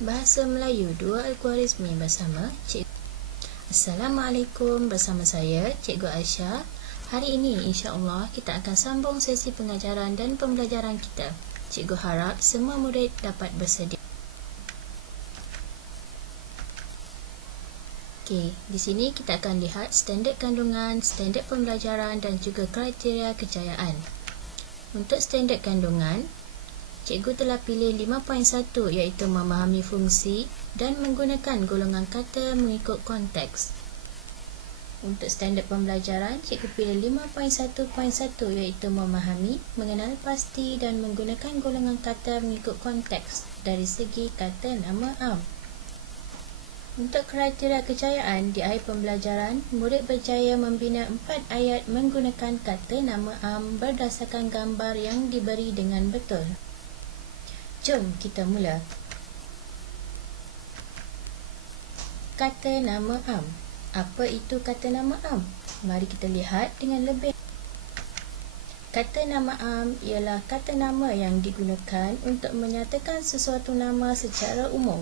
Bahasa Melayu 2 Al-Khwarizmi bersama Cikgu. Assalamualaikum, bersama saya Cikgu Aisyah. Hari ini insya-Allah kita akan sambung sesi pengajaran dan pembelajaran kita. Cikgu harap semua murid dapat bersedia. Okey, di sini kita akan lihat standard kandungan, standard pembelajaran dan juga kriteria kejayaan. Untuk standard kandungan, Cikgu telah pilih 5.1 iaitu memahami fungsi dan menggunakan golongan kata mengikut konteks. Untuk standard pembelajaran, Cikgu pilih 5.1.1 iaitu memahami, mengenal pasti dan menggunakan golongan kata mengikut konteks dari segi kata nama am. Untuk kriteria kejayaan, di akhir pembelajaran, murid berjaya membina 4 ayat menggunakan kata nama am berdasarkan gambar yang diberi dengan betul. Jom kita mula. Kata nama am. Apa itu kata nama am? Mari kita lihat dengan lebih. Kata nama am ialah kata nama yang digunakan untuk menyatakan sesuatu nama secara umum.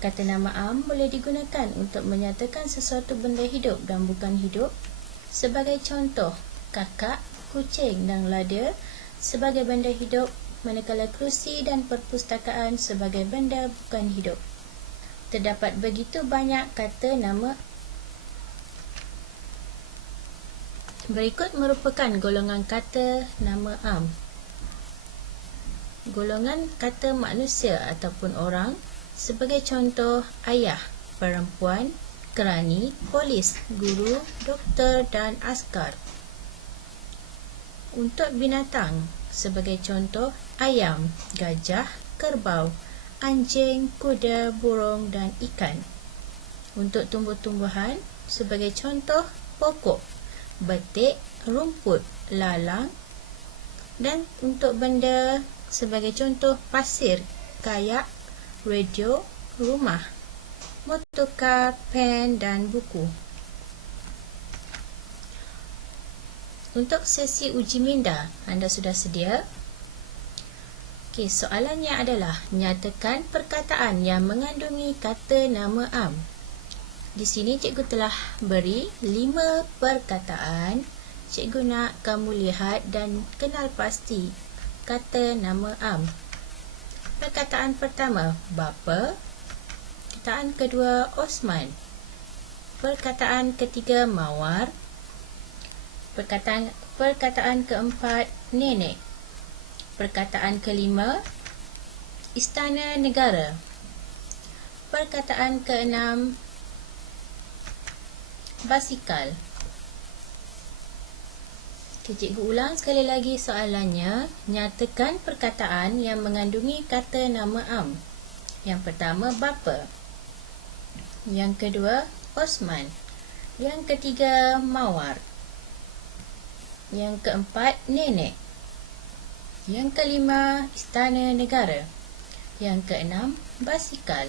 Kata nama am boleh digunakan untuk menyatakan sesuatu benda hidup dan bukan hidup. Sebagai contoh, kakak, kucing dan lada sebagai benda hidup, manakala kerusi dan perpustakaan sebagai benda bukan hidup. Terdapat begitu banyak kata nama. Berikut merupakan golongan kata nama am. Golongan kata manusia ataupun orang, sebagai contoh ayah, perempuan, kerani, polis, guru, doktor dan askar. Untuk binatang, sebagai contoh ayam, gajah, kerbau, anjing, kuda, burung dan ikan. Untuk tumbuh-tumbuhan, sebagai contoh pokok, betik, rumput, lalang. Dan untuk benda, sebagai contoh pasir, kayak, radio, rumah, motorkar, pen dan buku. Untuk sesi uji minda, anda sudah sedia? Okey, soalannya adalah nyatakan perkataan yang mengandungi kata nama am. Di sini cikgu telah beri 5 perkataan. Cikgu nak kamu lihat dan kenal pasti kata nama am. Perkataan pertama, bapa. Perkataan kedua, Osman. Perkataan ketiga, mawar. Perkataan keempat, nenek. Perkataan kelima, istana negara. Perkataan keenam, basikal. Cikgu ulang sekali lagi soalannya. Nyatakan perkataan yang mengandungi kata nama am. Yang pertama, bapa. Yang kedua, Osman. Yang ketiga, mawar. Yang keempat, nenek. Yang kelima, istana negara. Yang keenam, basikal.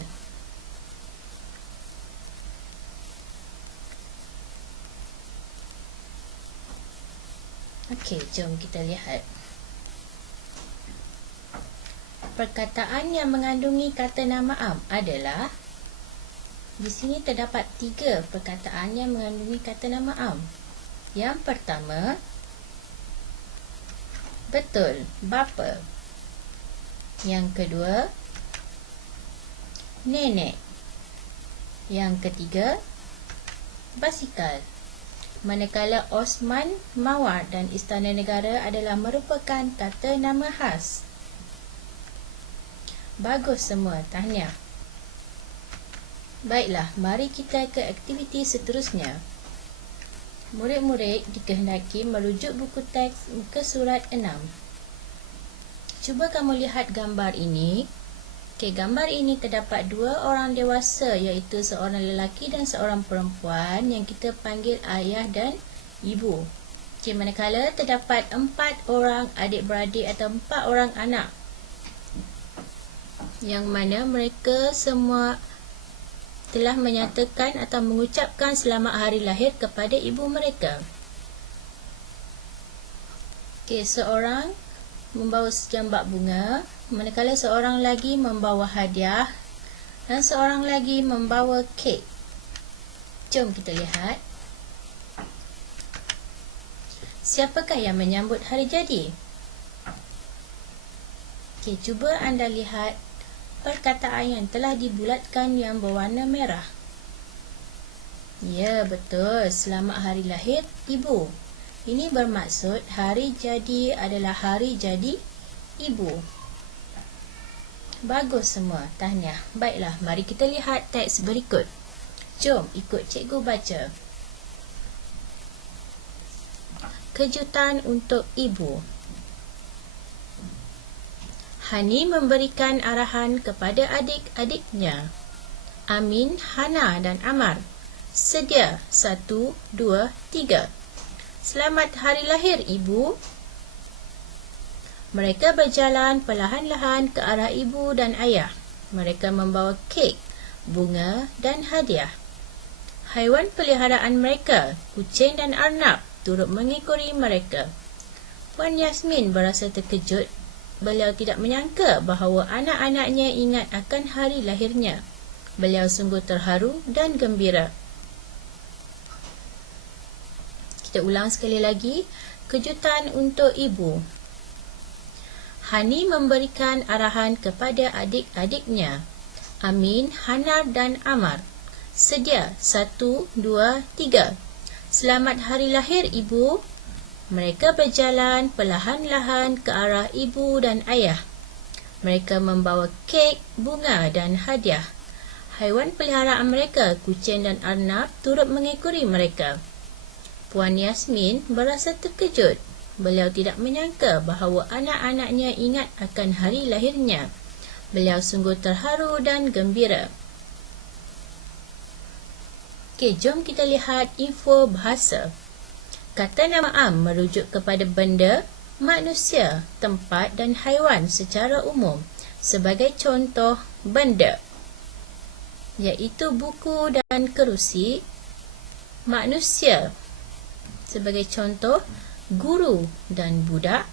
Okey, jom kita lihat. Perkataan yang mengandungi kata nama am adalah, di sini terdapat 3 perkataan yang mengandungi kata nama am. Yang pertama, betul, bapa. Yang kedua, nenek. Yang ketiga, basikal. Manakala Osman, mawar dan istana negara adalah merupakan kata nama khas. Bagus semua, tahniah. Baiklah, mari kita ke aktiviti seterusnya. Murid-murid dikehendaki merujuk buku teks muka surat 6. Cuba kamu lihat gambar ini. Okey, gambar ini terdapat 2 orang dewasa iaitu seorang lelaki dan seorang perempuan yang kita panggil ayah dan ibu. Okey, manakala terdapat 4 orang adik-beradik atau 4 orang anak, yang mana mereka semua telah menyatakan atau mengucapkan selamat hari lahir kepada ibu mereka. Okey, seorang membawa sejambak bunga, manakala seorang lagi membawa hadiah Dan seorang lagi membawa kek. Jom kita lihat. Siapakah yang menyambut hari jadi? Okey, cuba anda lihat perkataan yang telah dibulatkan yang berwarna merah. Ya, betul. Selamat hari lahir, Ibu. Ini bermaksud hari jadi adalah hari jadi Ibu. Bagus semua, tahniah. Baiklah, mari kita lihat teks berikut. Jom ikut cikgu baca. Kejutan untuk Ibu. Hani memberikan arahan kepada adik-adiknya. Amin, Hana dan Amar. Sedia, 1, 2, 3. Selamat hari lahir, Ibu. Mereka berjalan perlahan-lahan ke arah ibu dan ayah. Mereka membawa kek, bunga dan hadiah. Haiwan peliharaan mereka, kucing dan arnab, turut mengikuti mereka. Puan Yasmin berasa terkejut. Beliau tidak menyangka bahawa anak-anaknya ingat akan hari lahirnya. Beliau sungguh terharu dan gembira. Kita ulang sekali lagi. Kejutan untuk Ibu. Hani memberikan arahan kepada adik-adiknya. Amin, Hana dan Amar. Sedia, 1, 2, 3. Selamat hari lahir, Ibu. Mereka berjalan perlahan-lahan ke arah ibu dan ayah. Mereka membawa kek, bunga dan hadiah. Haiwan peliharaan mereka, kucing dan arnab, turut mengikuti mereka. Puan Yasmin berasa terkejut. Beliau tidak menyangka bahawa anak-anaknya ingat akan hari lahirnya. Beliau sungguh terharu dan gembira. Okey, jom kita lihat info bahasa. Kata nama am merujuk kepada benda, manusia, tempat dan haiwan secara umum. Sebagai contoh, benda, iaitu buku dan kerusi. Manusia, sebagai contoh, guru dan budak.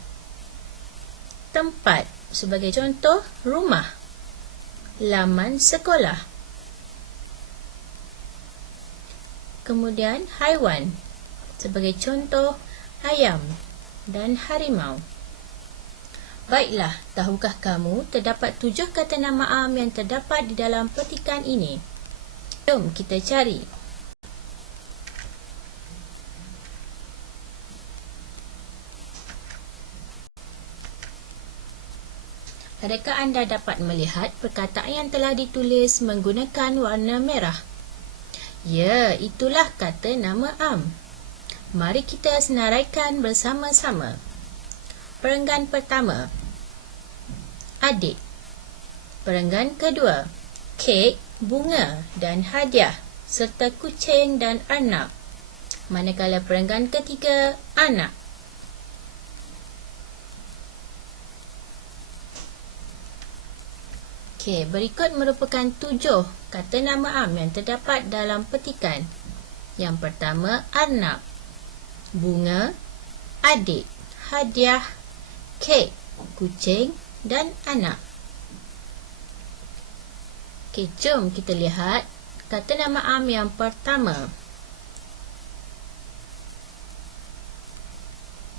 Tempat, sebagai contoh, rumah, laman sekolah. Kemudian haiwan, sebagai contoh, ayam dan harimau. Baiklah, tahukah kamu terdapat 7 kata nama am yang terdapat di dalam petikan ini? Jom kita cari. Adakah anda dapat melihat perkataan yang telah ditulis menggunakan warna merah? Ya, itulah kata nama am. Mari kita senaraikan bersama-sama. Perenggan pertama, adik. Perenggan kedua, kek, bunga dan hadiah serta kucing dan arnab. Manakala perenggan ketiga, anak. Okey, berikut merupakan 7 kata nama am yang terdapat dalam petikan. Yang pertama, arnab, bunga, adik, hadiah, kek, kucing dan anak. Okey, jom kita lihat kata nama am yang pertama.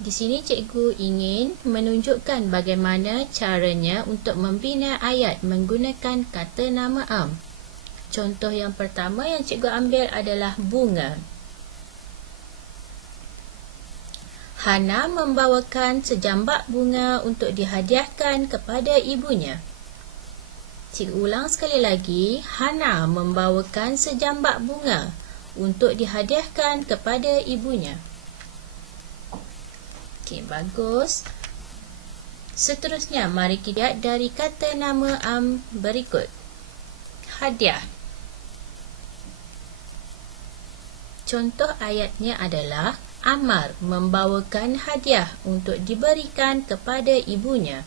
Di sini cikgu ingin menunjukkan bagaimana caranya untuk membina ayat menggunakan kata nama am. Contoh yang pertama yang cikgu ambil adalah bunga. Hana membawakan sejambak bunga untuk dihadiahkan kepada ibunya. Cikgu ulang sekali lagi. Hana membawakan sejambak bunga untuk dihadiahkan kepada ibunya. Okey, bagus. Seterusnya, mari kita lihat dari kata nama am berikut. Hadiah. Contoh ayatnya adalah Amar membawakan hadiah untuk diberikan kepada ibunya.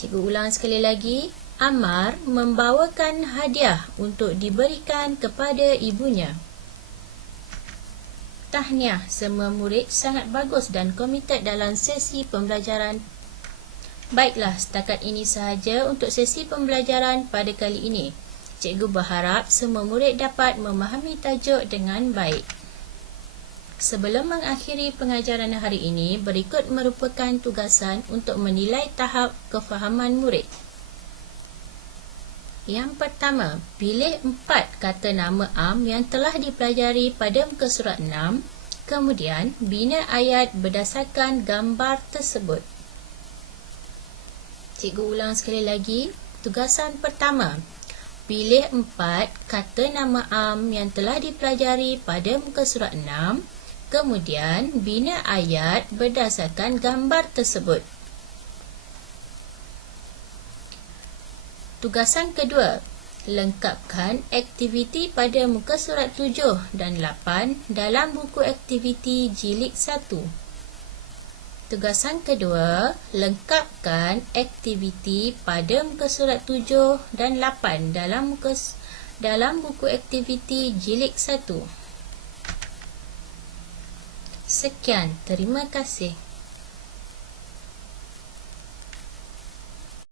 Cikgu ulang sekali lagi. Amar membawakan hadiah untuk diberikan kepada ibunya. Tahniah, semua murid sangat bagus dan komited dalam sesi pembelajaran. Baiklah, setakat ini sahaja untuk sesi pembelajaran pada kali ini. Cikgu berharap semua murid dapat memahami tajuk dengan baik. Sebelum mengakhiri pengajaran hari ini, berikut merupakan tugasan untuk menilai tahap kefahaman murid. Yang pertama, pilih 4 kata nama am yang telah dipelajari pada muka surat 6. Kemudian, bina ayat berdasarkan gambar tersebut. Cikgu ulang sekali lagi. Tugasan pertama, pilih 4 kata nama am yang telah dipelajari pada muka surat 6. Kemudian, bina ayat berdasarkan gambar tersebut. Tugasan kedua, lengkapkan aktiviti pada muka surat 7 dan 8 dalam buku aktiviti jilid 1. Tugasan kedua, lengkapkan aktiviti pada muka surat 7 dan 8 dalam buku aktiviti jilid 1. Sekian, terima kasih.